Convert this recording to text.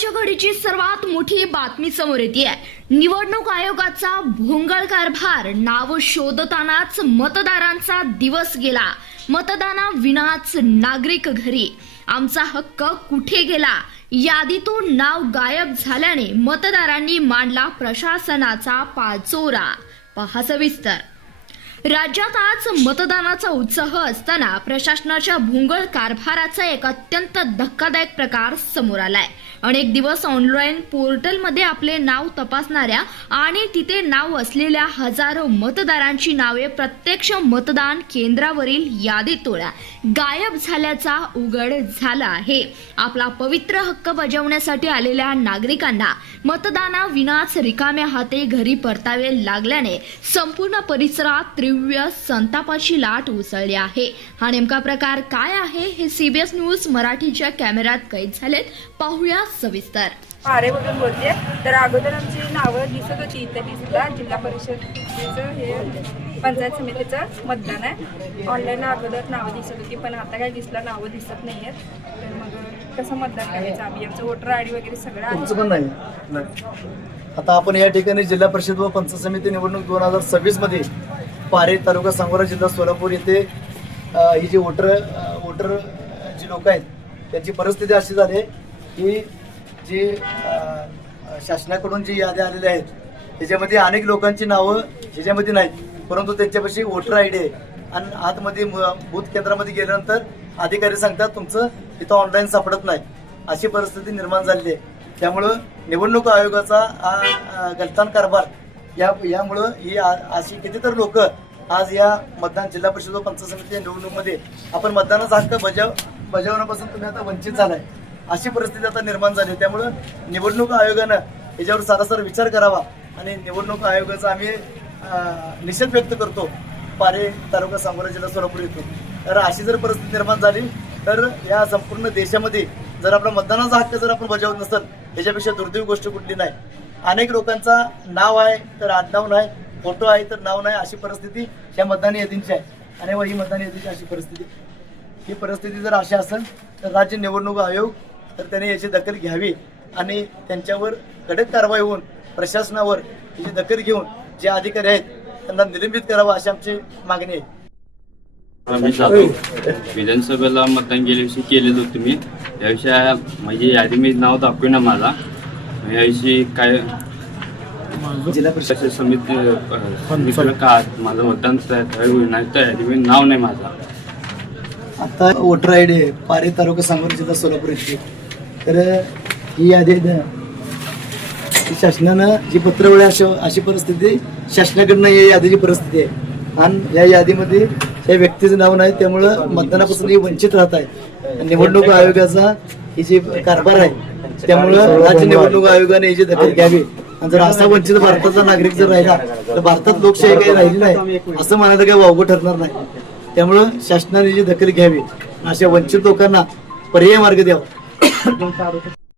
सकाळच्या घडीची सर्वात मोठी बातमी समोर येते। निवडणूक आयोगाचा भोंगळ कारभार। नाव शोधतानाच मतदारांचा दिवस गेला। मतदानाविनाच नागरिक घरी। आमचा हक्क कुठे गेला? यादीतून नाव गायब झाल्याने मतदारांनी मांडला प्रशासनाचा पाचोरा। पहा सविस्तर। राज्यात आज मतदानाचा उत्साह असताना प्रशासनाच्या भोंगळ कारभाराचा एक अत्यंत धक्कादायक प्रकार समोर आलाय। अनेक दिवस ऑनलाईन पोर्टलमध्ये आपले नाव तपासणाऱ्या आणि तिथे नाव असलेल्या हजारो मतदारांची नावे प्रत्यक्ष मतदान केंद्रावरील यादीतून गायब झाल्याचा उघड झाला आहे। आपला पवित्र हक्क बजावण्यासाठी आलेल्या नागरिकांना मतदानाविनाच रिकाम्या हाती घरी परतावे लागल्याने संपूर्ण परिसरात तीव्र संतापाची लाट उसळली आहे। हा नेमका प्रकार काय आहे हे सीबीएस न्यूज मराठीच्या कॅमेऱ्यात कैद झालेत। पाहूया सविस्तर। पारेमधून बोलते। तर अगोदर आमची नावं दिसत होती इथे दिसला जिल्हा परिषदेचं हे पंचायत समितीचं मतदान आहे। ऑनलाईन अगोदर नावं दिसत होती पण आता काय दिसलं नावं दिसत नाही आहेत। तर मग कसं मतदान करायचं? आम्ही आमचं वोटर आय डी वगैरे सगळं आहे पण नाही। आता आपण या ठिकाणी जिल्हा परिषद व पंचायत समिती निवडणूक 2026 मध्ये पारे तालुका सांगोला जिल्हा सोलापूर येथे ही जी वोटर जी लोक आहेत त्यांची परिस्थिती अशी झाली की जी शासनाकडून जी याद्या आलेल्या आहेत त्याच्यामध्ये अनेक लोकांची नावं ह्याच्यामध्ये नाहीत, परंतु त्यांच्यापाशी वोटर आय डी आहे आणि आतमध्ये बूथ केंद्रामध्ये गेल्यानंतर अधिकारी सांगतात तुमचं इथं ऑनलाईन सापडत नाही। अशी परिस्थिती निर्माण झालेली आहे। त्यामुळं निवडणूक आयोगाचा गलतान कारभार यामुळं ही अशी कितीतरी लोक आज या मतदान जिल्हा परिषद व पंचायत समिती निवडणुकीमध्ये आपण मतदानाचा हक्क बजावण्यापासून तुम्ही आता वंचित झालाय अशी परिस्थिती आता निर्माण झाली। त्यामुळं निवडणूक आयोगानं याच्यावर सारासार विचार करावा आणि निवडणूक आयोगाचा आम्ही निषेध व्यक्त करतो पारे तालुका सांगोला जिल्हा सोलापूर येथून। तर अशी जर परिस्थिती निर्माण झाली तर या संपूर्ण देशामध्ये जर आपला मतदानाचा हक्क जर आपण बजावत नसेल याच्यापेक्षा दुर्दैवी गोष्ट कुठली नाही। अनेक लोकांचा नाव आहे तर आडनाव नाही, फोटो आहे तर नाव नाही, अशी परिस्थिती या मतदान यादींची आहे। आणि ही मतदान यादीची अशी परिस्थिती, ही परिस्थिती जर अशी असेल तर राज्य निवडणूक आयोग तर त्याने याची दखल घ्यावी आणि त्यांच्यावर कडक कारवाई होऊन प्रशासनावर याची दखल घेऊन जे अधिकारी आहेत त्यांना निलंबित करावं अशी आमची मागणी आहे। आम्ही जातो विधानसभेला मतदान गेल्याविषयी केलेलं होतं तुम्ही याविषयी म्हणजे यादी मी नाव दाखवेना माझा याविषयी काय जिल्हा परिषद समिती का माझं मतदान नाही तर यादी नाव नाही माझा। आता वोटर आय डी आहे पारे तालुका सांगोला जिल्हा सोलापूर येथे। तर ही यादी शासनानं जी पत्रवळी अशी परिस्थिती शासनाकडनं या यादीची परिस्थिती आहे आणि या यादीमध्ये त्या व्यक्तीचं नाव नाही, त्यामुळं मतदानापासून वंचित राहत आहे। निवडणूक आयोगाचा ही जी कारभार आहे त्यामुळं राज्य निवडणूक आयोगाने याची दखल घ्यावी आणि जर असा वंचित भारताचा नागरिक जर राहिला तर भारतात लोकशाही काही राहिली नाही असं म्हणायला काही वावगं ठरणार नाही। त्यामुळं शासनाने याची दखल घ्यावी, अशा वंचित लोकांना पर्याय मार्ग द्यावा।